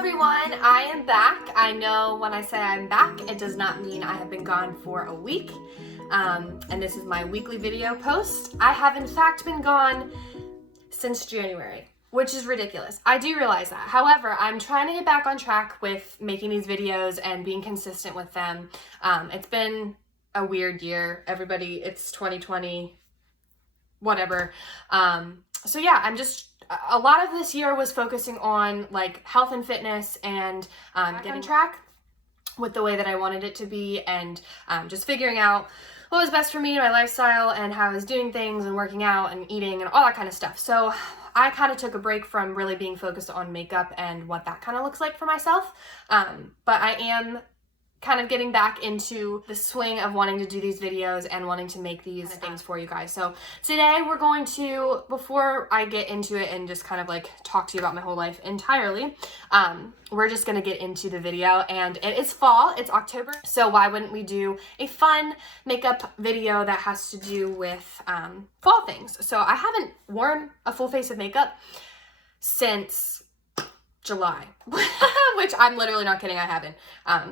everyone, I am back. I know when I say I'm back, it does not mean I have been gone for a week. And this is my weekly video post. I have in fact been gone since January, which is ridiculous. I do realize that. However, I'm trying to get back on track with making these videos and being consistent with them. It's been a weird year. Everybody, it's 2020, whatever. So yeah, a lot of this year was focusing on like health and fitness and getting on track with the way that I wanted it to be, and just figuring out what was best for me and my lifestyle and how I was doing things and working out and eating and all that kind of stuff. So I kind of took a break from really being focused on makeup and what that kind of looks like for myself. But I am kind of getting back into the swing of wanting to do these videos and wanting to make these things for you guys. So today we're going to, before I get into it and just kind of like talk to you about my whole life entirely, we're just gonna get into the video. And it is fall, it's October, so why wouldn't we do a fun makeup video that has to do with fall things? So I haven't worn a full face of makeup since July, which I'm literally not kidding, I haven't.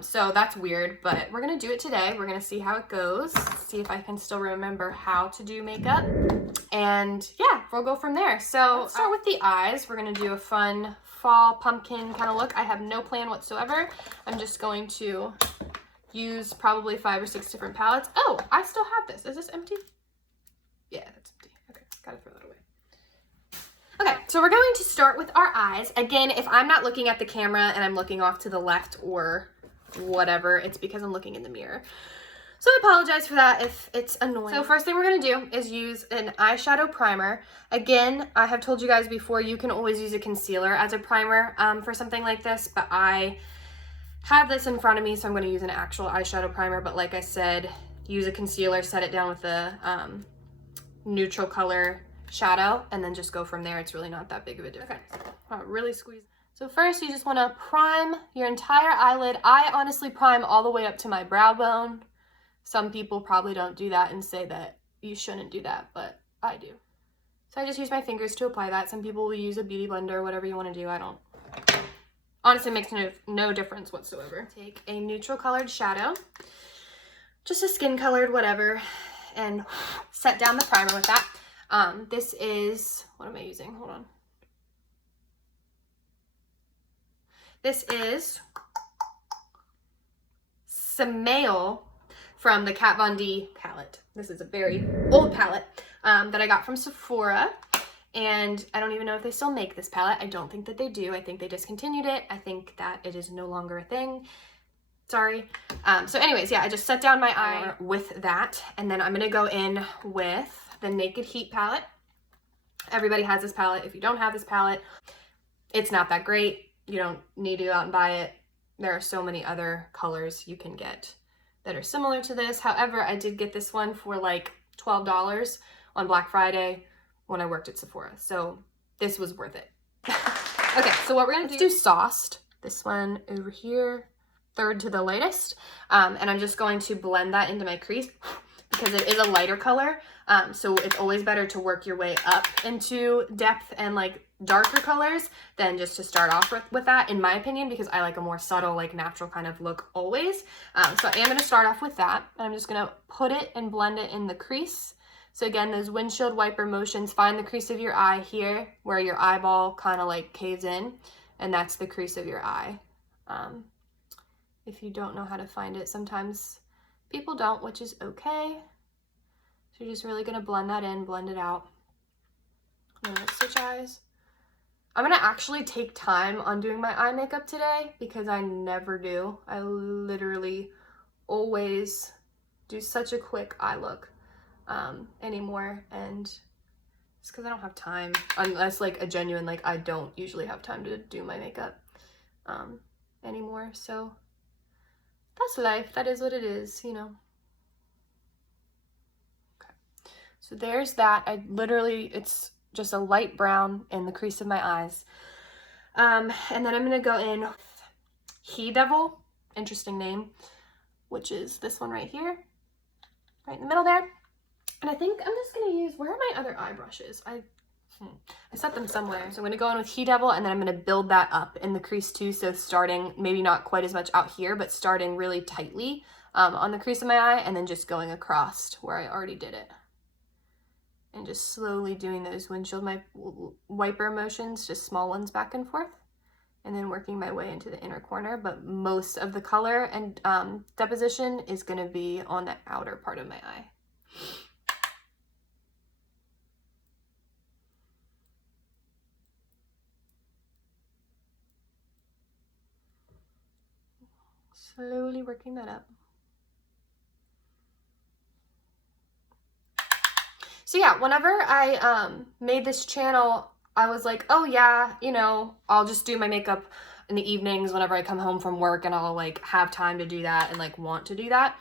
So that's weird, but we're gonna do it today. We're gonna see how it goes, see if I can still remember how to do makeup, and yeah, we'll go from there. So let's start with the eyes. We're gonna do a fun fall pumpkin kind of look. I have no plan whatsoever. I'm just going to use probably 5 or 6 different palettes. Oh, I still have this. Is this empty? Yeah, that's empty. Okay, gotta throw that away. Okay, so we're going to start with our eyes. Again, if I'm not looking at the camera and I'm looking off to the left or whatever, it's because I'm looking in the mirror. So I apologize for that if it's annoying. So first thing we're gonna do is use an eyeshadow primer. Again, I have told you guys before, you can always use a concealer as a primer for something like this, but I have this in front of me, so I'm gonna use an actual eyeshadow primer. But like I said, use a concealer, set it down with the neutral color shadow, and then just go from there. It's really not that big of a difference. Okay, really squeeze. So first you just want to prime your entire eyelid. I honestly prime all the way up to my brow bone. Some people probably don't do that and say that you shouldn't do that, but I do. So I just use my fingers to apply that. Some people will use a beauty blender or whatever you want to do. I don't. Honestly, it makes no difference whatsoever. Take a neutral colored shadow, just a skin colored whatever, and set down the primer with that. This is, what am I using? Hold on. This is Samael from the Kat Von D palette. This is a very old palette that I got from Sephora, and I don't even know if they still make this palette. I don't think that they do. I think they discontinued it. I think that it is no longer a thing. Sorry. So anyways, yeah, I just set down my eye with that, and then I'm gonna go in with the Naked Heat palette. Everybody has this palette. If you don't have this palette, it's not that great. You don't need to go out and buy it. There are so many other colors you can get that are similar to this. However, I did get this one for like $12 on Black Friday when I worked at Sephora. So this was worth it. Okay, so what we're gonna do Sauced. This one over here, third to the lightest. And I'm just going to blend that into my crease because it is a lighter color. So it's always better to work your way up into depth and like darker colors than just to start off with that, in my opinion, because I like a more subtle, like natural kind of look always. So I am going to start off with that, and I'm just going to put it and blend it in the crease. So again, those windshield wiper motions, find the crease of your eye here where your eyeball kind of like caves in, and that's the crease of your eye. If you don't know how to find it, sometimes people don't, which is okay. So you're just really gonna blend that in, blend it out. I'm gonna switch eyes. I'm gonna actually take time on doing my eye makeup today because I never do. I literally always do such a quick eye look anymore, and it's because I don't have time, unless like a genuine, like I don't usually have time to do my makeup anymore. So that's life. That is what it is, you know. So there's that. It's just a light brown in the crease of my eyes. And then I'm gonna go in with He Devil, interesting name, which is this one right here, right in the middle there. And I think I'm just gonna use, where are my other eye brushes? I I set them somewhere. So I'm gonna go in with He Devil, and then I'm gonna build that up in the crease too. So starting, maybe not quite as much out here, but starting really tightly on the crease of my eye, and then just going across where I already did it. And just slowly doing those windshield wiper motions, just small ones back and forth. And then working my way into the inner corner, but most of the color and deposition is gonna be on the outer part of my eye. Slowly working that up. So yeah, whenever I made this channel, I was like, oh yeah, you know, I'll just do my makeup in the evenings whenever I come home from work, and I'll like have time to do that and like want to do that.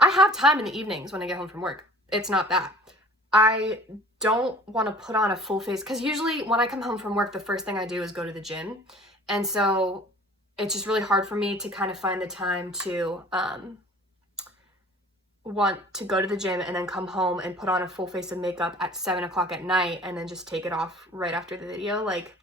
I have time in the evenings when I get home from work. It's not that. I don't want to put on a full face, because usually when I come home from work, the first thing I do is go to the gym. And so it's just really hard for me to kind of find the time to want to go to the gym and then come home and put on a full face of makeup at 7 o'clock at night and then just take it off right after the video. Like,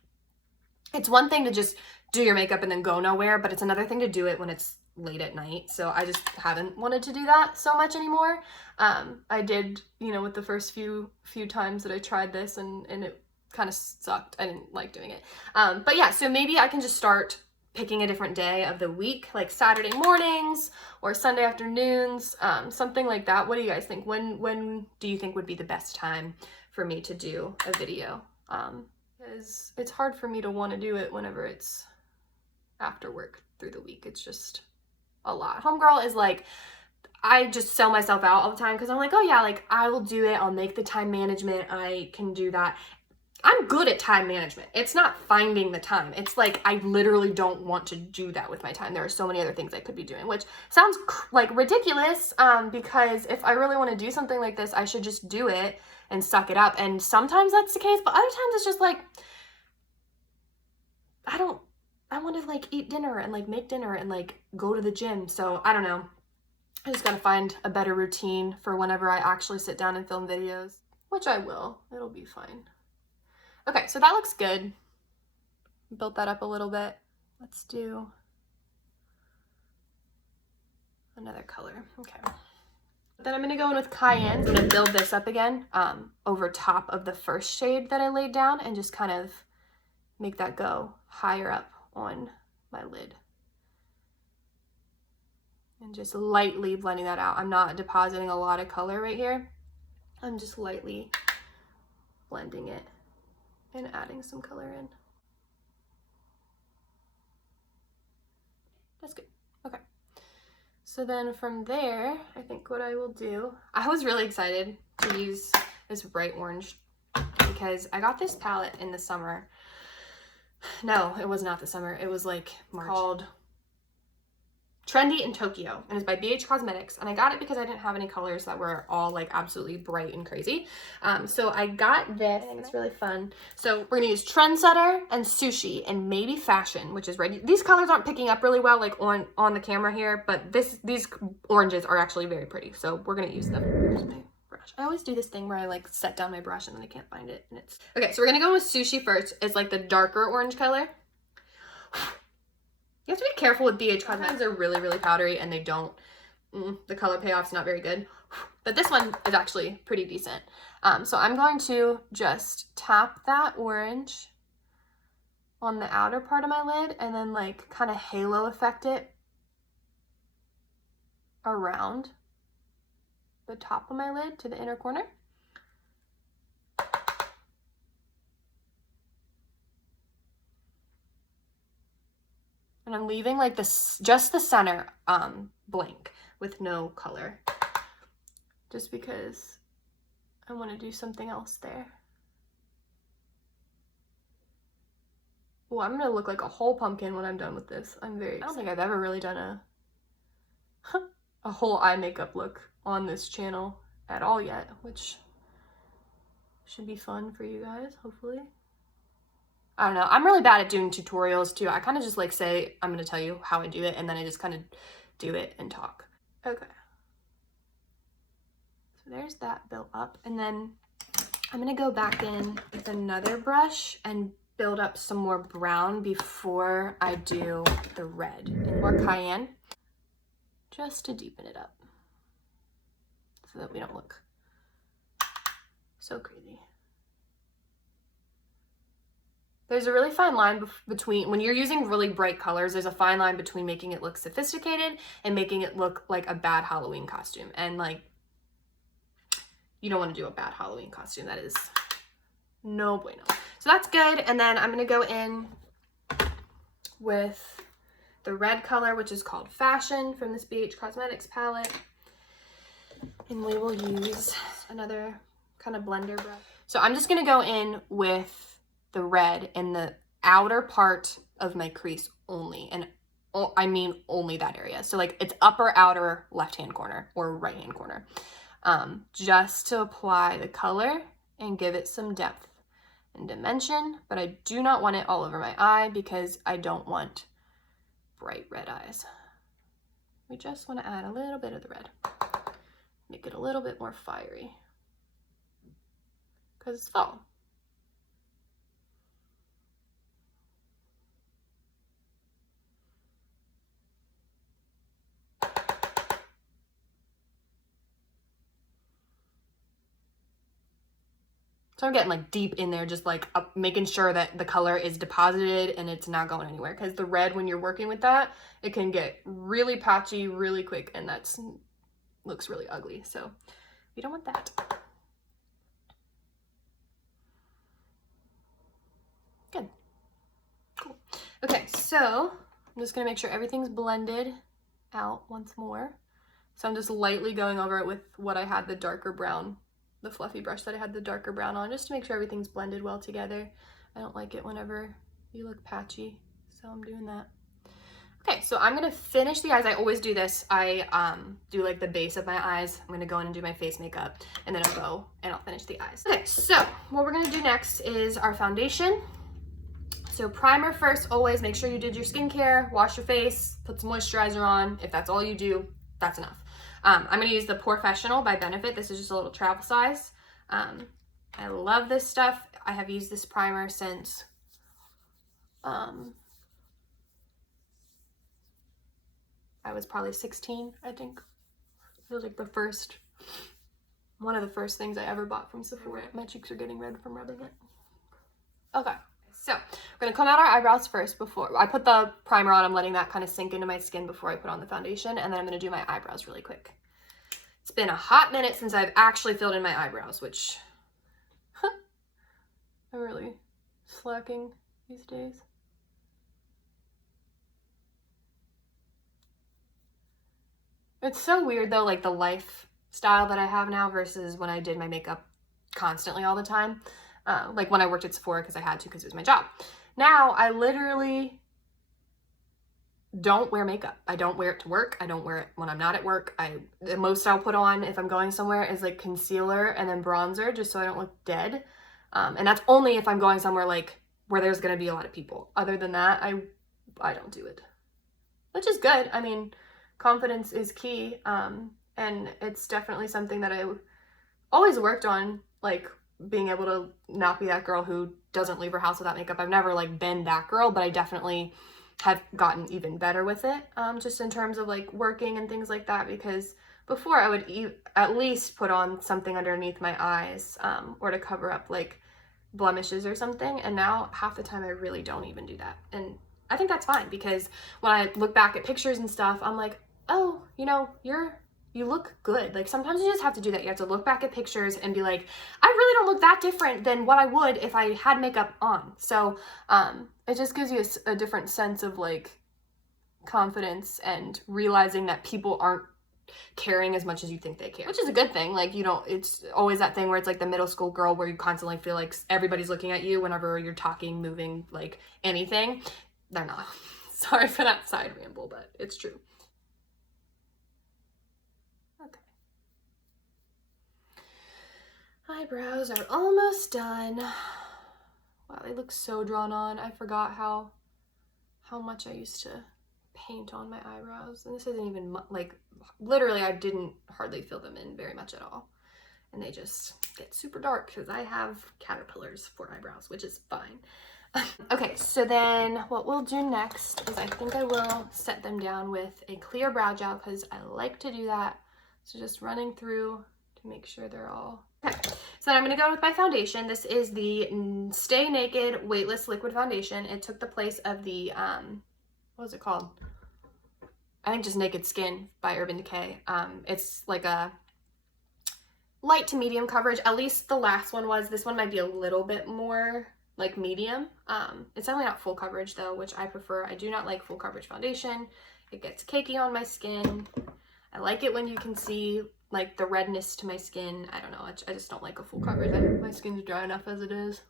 it's one thing to just do your makeup and then go nowhere, but it's another thing to do it when it's late at night. So I just haven't wanted to do that so much anymore. I did, you know, with the first few times that I tried this, and it kind of sucked. I didn't like doing it. But yeah, so maybe I can just start picking a different day of the week, like Saturday mornings or Sunday afternoons, something like that. What do you guys think? When do you think would be the best time for me to do a video? Because it's hard for me to want to do it whenever it's after work through the week. It's just a lot. Homegirl is like, I just sell myself out all the time because I'm like, oh yeah, like I will do it. I'll make the time management. I can do that. I'm good at time management. It's not finding the time. It's like I literally don't want to do that with my time. There are so many other things I could be doing, which sounds like ridiculous, because if I really want to do something like this, I should just do it and suck it up. And sometimes that's the case, but other times it's just like, I want to like eat dinner and like make dinner and like go to the gym. So I don't know. I just gotta find a better routine for whenever I actually sit down and film videos, which I will. It'll be fine. Okay, so that looks good. Built that up a little bit. Let's do another color. Okay. Then I'm gonna go in with Cayenne. I'm gonna build this up again over top of the first shade that I laid down and just kind of make that go higher up on my lid. And just lightly blending that out. I'm not depositing a lot of color right here. I'm just lightly blending it and adding some color in. That's good. Okay. So then from there, I think what I will do, I was really excited to use this bright orange because I got this palette in the summer. No, it was not the summer. It was like March. Called Trendy in Tokyo, and it's by BH Cosmetics, and I got it because I didn't have any colors that were all like absolutely bright and crazy. So I got this, and it's really fun. So we're gonna use Trendsetter and Sushi and maybe Fashion, which is right. These colors aren't picking up really well like on the camera here, but these oranges are actually very pretty, so we're gonna use them. Here's my brush. I always do this thing where I like set down my brush and then I can't find it, and it's okay. So we're gonna go with Sushi first. It's like the darker orange color. You have to be careful with BH Cosmetics. They're really, really powdery and they don't, the color payoff's not very good. But this one is actually pretty decent. So I'm going to just tap that orange on the outer part of my lid and then like kind of halo effect it around the top of my lid to the inner corner. And I'm leaving like this, just the center blank with no color, just because I want to do something else there. Oh, I'm gonna look like a whole pumpkin when I'm done with this. I'm very excited. I don't think I've ever really done a whole eye makeup look on this channel at all yet, which should be fun for you guys, hopefully. I don't know. I'm really bad at doing tutorials too. I kind of just like say, I'm going to tell you how I do it, and then I just kind of do it and talk. Okay. So there's that built up. And then I'm gonna go back in with another brush and build up some more brown before I do the red and more cayenne, just to deepen it up so that we don't look so crazy. There's a really fine line between, when you're using really bright colors, there's a fine line between making it look sophisticated and making it look like a bad Halloween costume. And like, you don't want to do a bad Halloween costume. That is no bueno. So that's good. And then I'm going to go in with the red color, which is called Fashion, from this BH Cosmetics palette. And we will use another kind of blender brush. So I'm just going to go in with the red in the outer part of my crease only. And I mean only that area. So like it's upper outer left-hand corner or right-hand corner. Just to apply the color and give it some depth and dimension, but I do not want it all over my eye because I don't want bright red eyes. We just want to add a little bit of the red, make it a little bit more fiery because it's fall. So I'm getting like deep in there, just like making sure that the color is deposited and it's not going anywhere. Because the red, when you're working with that, it can get really patchy really quick, and that's looks really ugly. So we don't want that. Good. Cool. Okay, so I'm just gonna make sure everything's blended out once more. So I'm just lightly going over it with what I had the darker brown, the fluffy brush that I had the darker brown on, just to make sure everything's blended well together. I don't like it whenever you look patchy, so I'm doing that. Okay, so I'm gonna finish the eyes. I always do this. I do like the base of my eyes. I'm gonna go in and do my face makeup, and then I'll go and I'll finish the eyes. Okay, so what we're gonna do next is our foundation. So primer first, always make sure you did your skincare, wash your face, put some moisturizer on. If that's all you do, that's enough. I'm going to use the Professional by Benefit. This is just a little travel size. I love this stuff. I have used this primer since I was probably 16, I think. It was like one of the first things I ever bought from Sephora. My cheeks are getting red from rubbing it. Okay. So we're going to comb out our eyebrows first before I put the primer on. I'm letting that kind of sink into my skin before I put on the foundation. And then I'm going to do my eyebrows really quick. It's been a hot minute since I've actually filled in my eyebrows, which I'm really slacking these days. It's so weird though, like the lifestyle that I have now versus when I did my makeup constantly all the time. Like when I worked at Sephora because I had to, because it was my job. Now I literally don't wear makeup. I don't wear it to work. I don't wear it when I'm not at work. The most I'll put on if I'm going somewhere is like concealer and then bronzer, just so I don't look dead. And that's only if I'm going somewhere like where there's going to be a lot of people. Other than that, I don't do it, which is good. I mean, confidence is key. And it's definitely something that I always worked on, like being able to not be that girl who doesn't leave her house without makeup. I've never like been that girl, but I definitely have gotten even better with it, just in terms of like working and things like that, because before I would at least put on something underneath my eyes, or to cover up like blemishes or something, and now half the time I really don't even do that. And I think that's fine, because when I look back at pictures and stuff, I'm like, oh, you know, you look good. Like sometimes you just have to do that. You have to look back at pictures and be like, I really don't look that different than what I would if I had makeup on. So it just gives you a different sense of like confidence and realizing that people aren't caring as much as you think they care, which is a good thing. Like, you know, it's always that thing where it's like the middle school girl where you constantly feel like everybody's looking at you whenever you're talking, moving, like anything. They're not. Sorry for that side ramble, but it's true. Eyebrows are almost done. Wow, they look so drawn on. I forgot how much I used to paint on my eyebrows. And this isn't even like, literally I didn't hardly fill them in very much at all. and they just get super dark because I have caterpillars for eyebrows, which is fine. Okay, so then what we'll do next is I think I will set them down with a clear brow gel because I like to do that. So just running through to make sure they're all okay. So then I'm going to go with my foundation. This is the Stay Naked Weightless Liquid Foundation. It took the place of the, what was it called? I think just Naked Skin by Urban Decay. It's like a light to medium coverage. At least the last one was. This one might be a little bit more like medium. It's definitely not full coverage though, which I prefer. I do not like full coverage foundation. It gets cakey on my skin. I like it when you can see like the redness to my skin. I don't know, I just don't like a full coverage. My skin's dry enough as it is.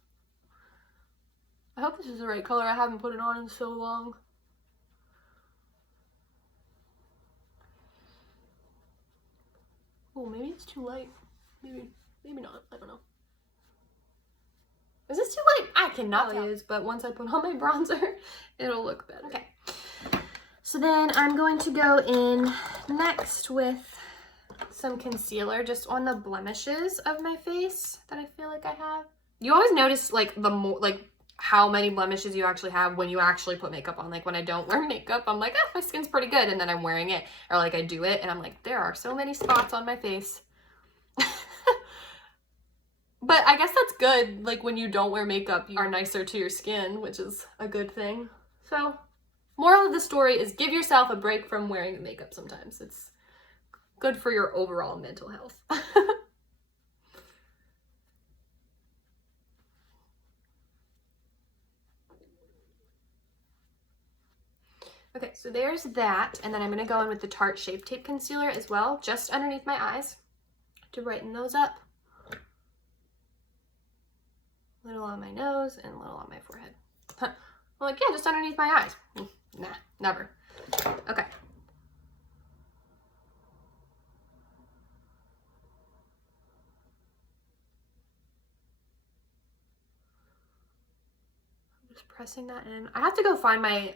I hope this is the right color. I haven't put it on in so long. Oh, maybe it's too light. Maybe not, I don't know. Is this too light? I cannot tell. It is, but once I put on my bronzer, it'll look better. Okay. So then I'm going to go in next with some concealer just on the blemishes of my face that I feel like I have. You always notice like the more, like how many blemishes you actually have when you actually put makeup on. Like when I don't wear makeup, I'm like, my skin's pretty good. And then I'm wearing it, or like I do it and I'm like, there are so many spots on my face. But I guess that's good. Like when you don't wear makeup, you are nicer to your skin, which is a good thing. So moral of the story is give yourself a break from wearing makeup sometimes. It's good for your overall mental health. Okay, so there's that. And then I'm gonna go in with the Tarte Shape Tape Concealer as well, just underneath my eyes to brighten those up. A little on my nose and a little on my forehead. I'm like, yeah, just underneath my eyes. Nah, never. Okay. Just pressing that in. I have to go find my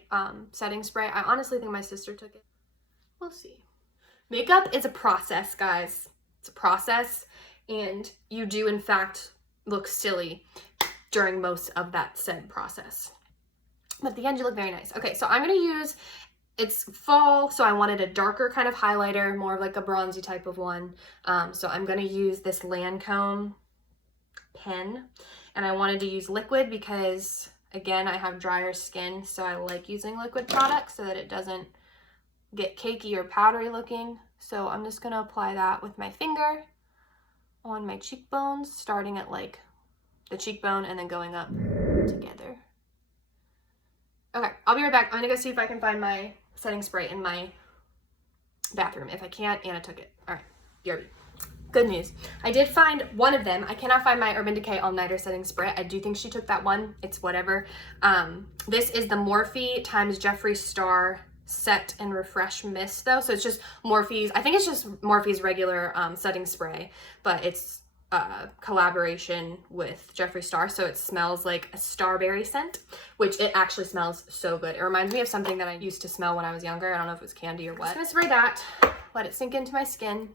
setting spray. I honestly think my sister took it. We'll see. Makeup is a process, guys. It's a process, and you do, in fact, look silly during most of that said process. But at the end, you look very nice. Okay, so I'm going to use, it's fall, so I wanted a darker kind of highlighter, more of like a bronzy type of one. So I'm going to use this Lancome pen, and I wanted to use liquid because, again, I have drier skin, so I like using liquid products so that it doesn't get cakey or powdery looking. So I'm just going to apply that with my finger on my cheekbones, starting at like the cheekbone and then going up together. Okay, I'll be right back. I'm gonna go see if I can find my setting spray in my bathroom. If I can't, Anna took it. All right, BRB. Good news. I did find one of them. I cannot find my Urban Decay All Nighter Setting Spray. I do think she took that one. It's whatever. This is the Morphe times Jeffree Star Set and Refresh Mist though. So it's just Morphe's, I think it's just Morphe's regular setting spray, but it's collaboration with Jeffree Star, so it smells like a starberry scent, which it actually smells so good. It reminds me of something that I used to smell when I was younger. I don't know if it was candy or what. I'm just gonna spray that, let it sink into my skin.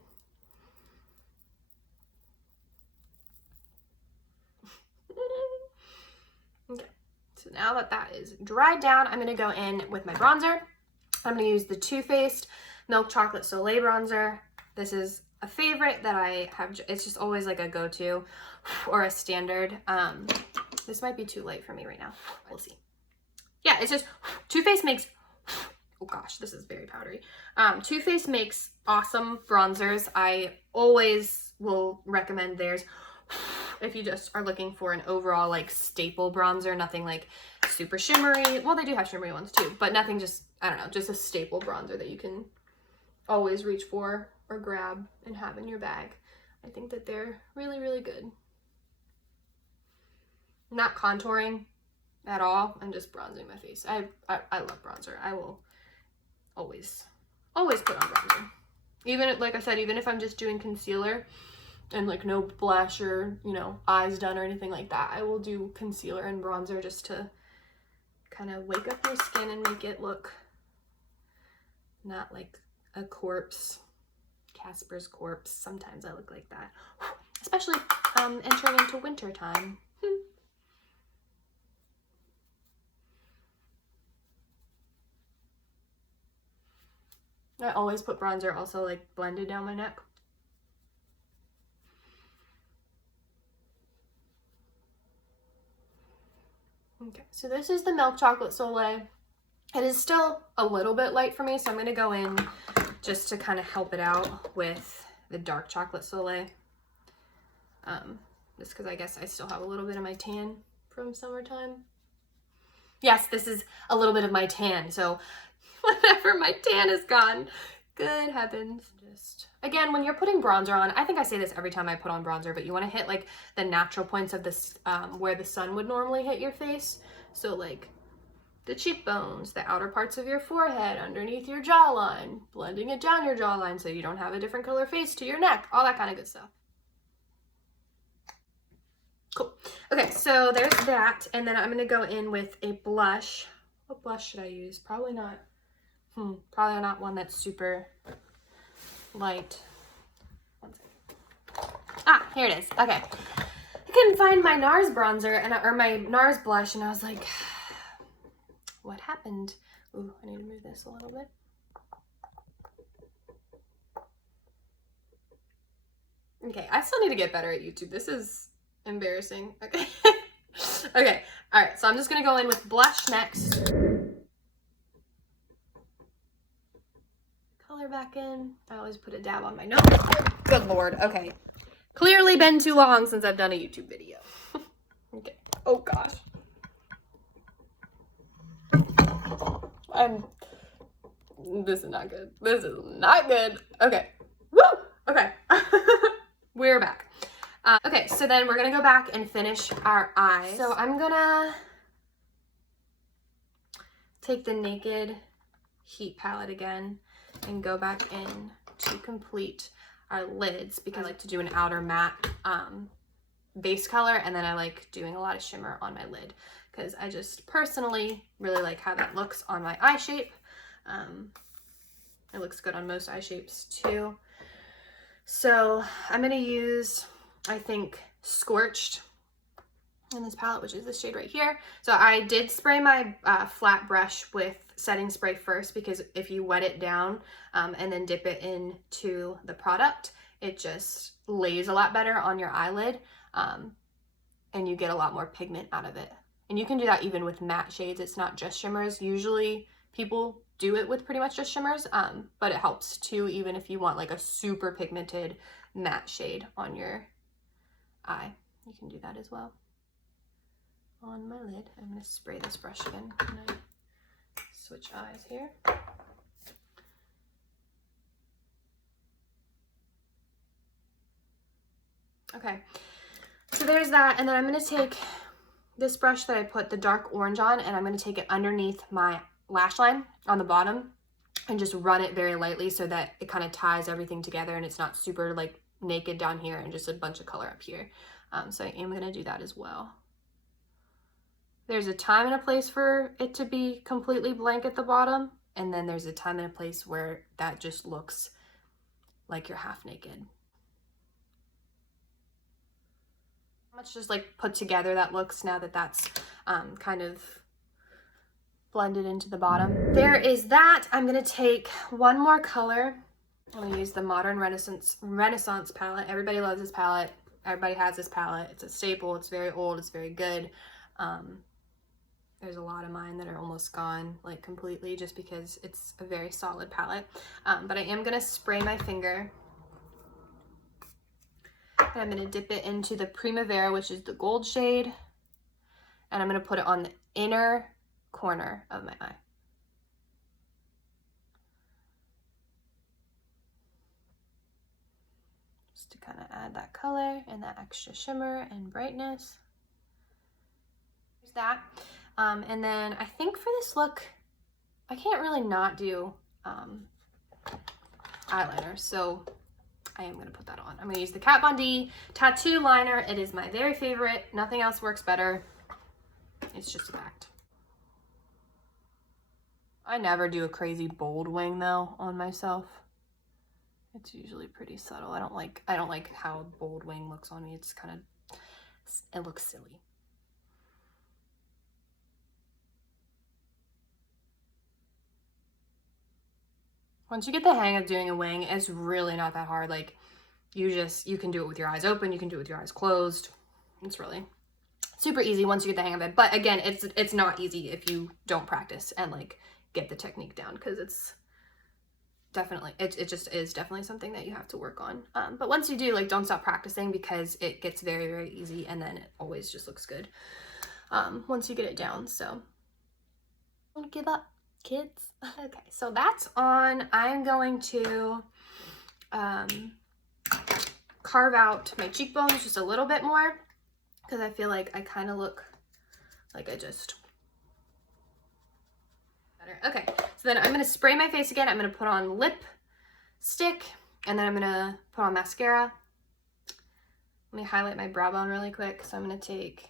Okay, so now that that is dried down, I'm gonna go in with my bronzer. I'm gonna use the Too Faced Milk Chocolate Soleil bronzer. This is a favorite that I have. It's just always like a go-to or a standard. This might be too light for me right now. We'll see. Yeah, it's just Too Faced makes, oh gosh, this is very powdery. Too Faced makes awesome bronzers. I always will recommend theirs if you just are looking for an overall like staple bronzer, nothing like super shimmery. Well, they do have shimmery ones too, but nothing just, I don't know, just a staple bronzer that you can always reach for or grab and have in your bag. I think that they're really, really good. Not contouring at all. I'm just bronzing my face. I love bronzer. I will always put on bronzer. Even, like I said, even if I'm just doing concealer and like no blush or, you know, eyes done or anything like that, I will do concealer and bronzer just to kind of wake up your skin and make it look not like a corpse. Casper's corpse. Sometimes I look like that, especially entering into winter time. I always put bronzer also like blended down my neck. Okay, so this is the Milk Chocolate Soleil. It is still a little bit light for me, so I'm going to go in just to kind of help it out with the Dark Chocolate Soleil. Just because I guess I still have a little bit of my tan from summertime. Yes, this is a little bit of my tan, so whenever my tan is gone, good heavens. Just again, when you're putting bronzer on, I think I say this every time I put on bronzer, but you want to hit like the natural points of this where the sun would normally hit your face. So like the cheekbones, the outer parts of your forehead, underneath your jawline, blending it down your jawline so you don't have a different color face to your neck, all that kind of good stuff. Cool. Okay, so there's that, and then I'm gonna go in with a blush. What blush should I use? Probably not one that's super light. One second. Ah, here it is. Okay. I couldn't find my NARS bronzer or my NARS blush, and I was like, what happened? Ooh, I need to move this a little bit. Okay, I still need to get better at YouTube. This is embarrassing. Okay. Okay, all right, so I'm just gonna go in with blush next. Color back in. I always put a dab on my nose. Good Lord, okay. Clearly been too long since I've done a YouTube video. Okay, oh gosh. This is not good. This is not good. Okay. Woo! Okay. We're back. Okay, so then we're gonna go back and finish our eyes. So I'm gonna take the Naked Heat palette again and go back in to complete our lids because I like to do an outer matte base color, and then I like doing a lot of shimmer on my lid because I just personally really like how that looks on my eye shape. It looks good on most eye shapes too. So I'm gonna use, I think, Scorched in this palette, which is this shade right here. So I did spray my flat brush with setting spray first because if you wet it down and then dip it into the product, it just lays a lot better on your eyelid and you get a lot more pigment out of it. And you can do that even with matte shades. It's not just shimmers. Usually people do it with pretty much just shimmers, but it helps too, even if you want like a super pigmented matte shade on your eye. You can do that as well. On my lid, I'm going to spray this brush again. Can I switch eyes here? Okay, so there's that, and then I'm going to take this brush that I put the dark orange on, and I'm going to take it underneath my lash line on the bottom and just run it very lightly so that it kind of ties everything together and it's not super like naked down here and just a bunch of color up here. So I am going to do that as well. There's a time and a place for it to be completely blank at the bottom, and then there's a time and a place where that just looks like you're half naked. Much just like put together that looks now that that's kind of blended into the bottom. There is that. I'm gonna take one more color. I'm gonna use the Modern Renaissance palette. Everybody loves this palette. Everybody has this palette. It's a staple. It's very old. It's very good. There's a lot of mine that are almost gone, like completely, just because it's a very solid palette. But I am gonna spray my finger. And I'm gonna dip it into the Primavera, which is the gold shade. And I'm gonna put it on the inner corner of my eye. Just to kind of add that color and that extra shimmer and brightness. There's that. And then I think for this look, I can't really not do eyeliner, so I am going to put that on. I'm going to use the Kat Von D Tattoo Liner. It is my very favorite. Nothing else works better. It's just a fact. I never do a crazy bold wing though on myself. It's usually pretty subtle. I don't like how a bold wing looks on me. It's kind of, it looks silly. Once you get the hang of doing a wing, it's really not that hard. Like, you can do it with your eyes open, you can do it with your eyes closed. It's really super easy once you get the hang of it. But again, it's not easy if you don't practice and like get the technique down, because it's definitely, it just is definitely something that you have to work on. But once you do, like, don't stop practicing, because it gets very, very easy, and then it always just looks good once you get it down. So don't give up, kids. Okay, so that's on. I'm going to carve out my cheekbones just a little bit more, because I feel like I kind of look like I just better. Okay, so then I'm going to spray my face again. I'm going to put on lipstick, and then I'm going to put on mascara. Let me highlight my brow bone really quick. So I'm going to take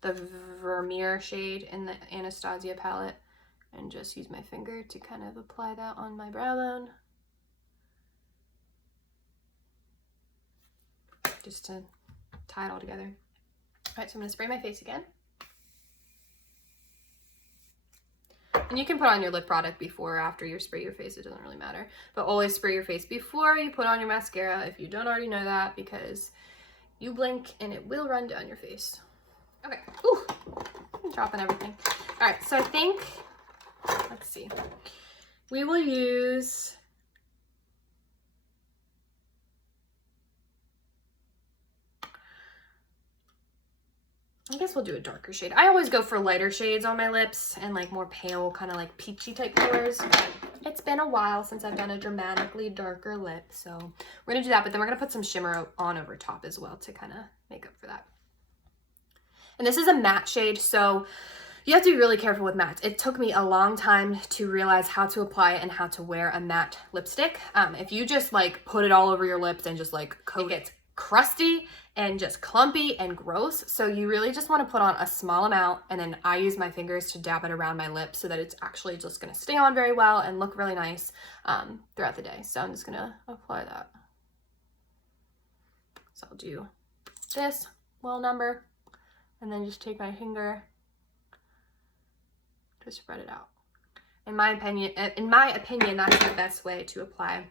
the Vermeer shade in the Anastasia palette and just use my finger to kind of apply that on my brow bone, just to tie it all together. All right, so I'm going to spray my face again. And you can put on your lip product before or after you spray your face, it doesn't really matter. But always spray your face before you put on your mascara, if you don't already know that, because you blink and it will run down your face. Okay, ooh, I'm dropping everything. All right, so I think, let's see, we will use, I guess we'll do a darker shade. I always go for lighter shades on my lips and like more pale, kind of like peachy type colors. It's been a while since I've done a dramatically darker lip, so we're gonna do that, but then we're gonna put some shimmer on over top as well to kind of make up for that. And this is a matte shade, so you have to be really careful with mattes. It took me a long time to realize how to apply it and how to wear a matte lipstick. If you just like put it all over your lips and just like coat it, crusty and just clumpy and gross. So you really just want to put on a small amount, and then I use my fingers to dab it around my lips so that it's actually just going to stay on very well and look really nice throughout the day. So I'm just going to apply that. So I'll do this little number and then just take my finger to spread it out. In my opinion, that's the best way to apply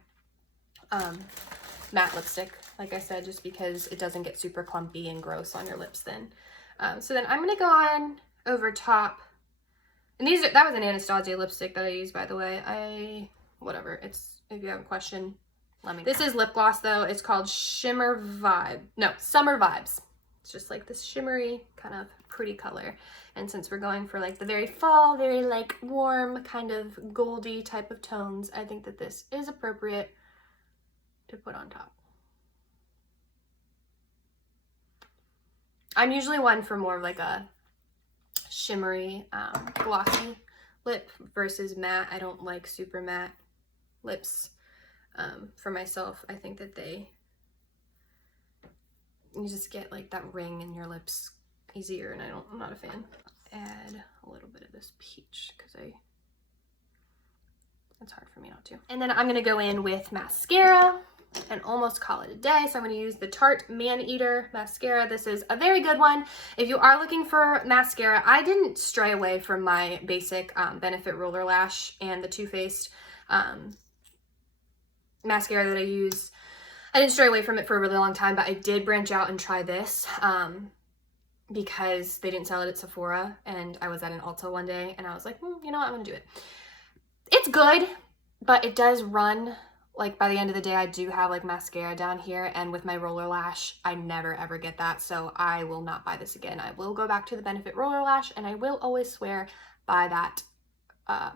matte lipstick, like I said, just because it doesn't get super clumpy and gross on your lips then. So then I'm gonna go on over top, and that was an Anastasia lipstick that I used, by the way. Whatever, it's, if you have a question, let me know. This is lip gloss though. It's called Summer Vibes. It's just like this shimmery kind of pretty color. And since we're going for like the very fall, very like warm kind of goldy type of tones, I think that this is appropriate to put on top. I'm usually one for more of like a shimmery, glossy lip versus matte. I don't like super matte lips for myself. I think that you just get like that ring in your lips easier, and I'm not a fan. Add a little bit of this peach because it's hard for me not to. And then I'm gonna go in with mascara and almost call it a day. So I'm gonna use the Tarte Man Eater mascara. This is a very good one. If you are looking for mascara, I didn't stray away from my basic Benefit Roller Lash and the Too Faced mascara that I use. I didn't stray away from it for a really long time, but I did branch out and try this because they didn't sell it at Sephora, and I was at an Ulta one day and I was like, you know what, I'm gonna do it. It's good, but it does run, like by the end of the day, I do have like mascara down here, and with my roller lash, I never ever get that, so I will not buy this again. I will go back to the Benefit Roller Lash, and I will always swear by that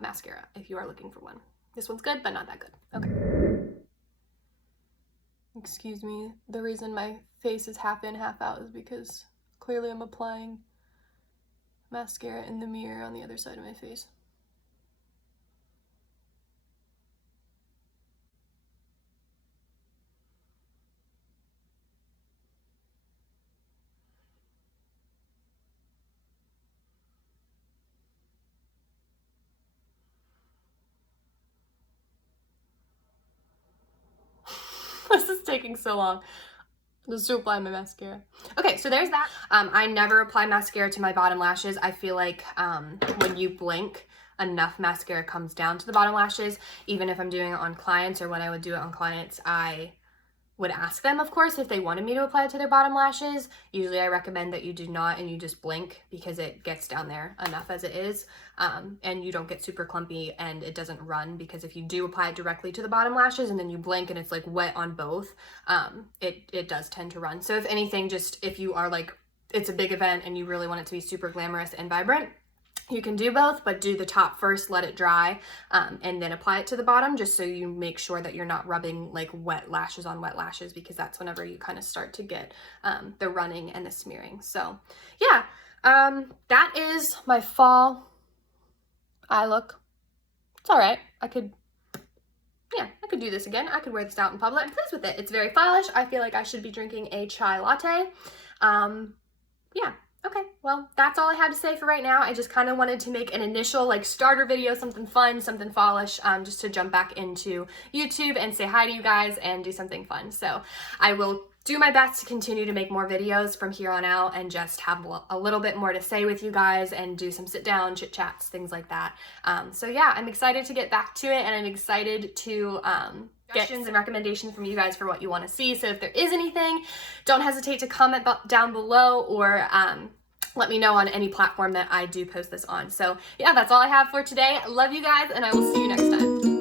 mascara if you are looking for one. This one's good, but not that good. Okay. Excuse me, the reason my face is half in, half out is because clearly I'm applying mascara in the mirror on the other side of my face. is taking so long just to apply my mascara. Okay, so there's that. I never apply mascara to my bottom lashes. I feel like when you blink, enough mascara comes down to the bottom lashes. Even if I'm doing it on clients, or when I would do it on clients, I would ask them, of course, if they wanted me to apply it to their bottom lashes. Usually I recommend that you do not, and you just blink, because it gets down there enough as it is, and you don't get super clumpy and it doesn't run, because if you do apply it directly to the bottom lashes and then you blink and it's like wet on both, it does tend to run. So if anything, just if you are like, it's a big event and you really want it to be super glamorous and vibrant, you can do both, but do the top first, let it dry, and then apply it to the bottom, just so you make sure that you're not rubbing like wet lashes on wet lashes, because that's whenever you kind of start to get the running and the smearing. So yeah, that is my fall eye look. It's all right. I could do this again. I could wear this out in public. I'm pleased with it. It's very fallish. I feel like I should be drinking a chai latte. Yeah. Okay, well, that's all I had to say for right now. I just kind of wanted to make an initial like starter video, something fun, something fallish, just to jump back into YouTube and say hi to you guys and do something fun. So I will do my best to continue to make more videos from here on out, and just have a little bit more to say with you guys, and do some sit down chit chats, things like that. So yeah, I'm excited to get back to it, and I'm excited to suggestions and recommendations from you guys for what you want to see. So if there is anything, don't hesitate to comment down below, or let me know on any platform that I do post this on. So yeah, that's all I have for today. I love you guys, and I will see you next time.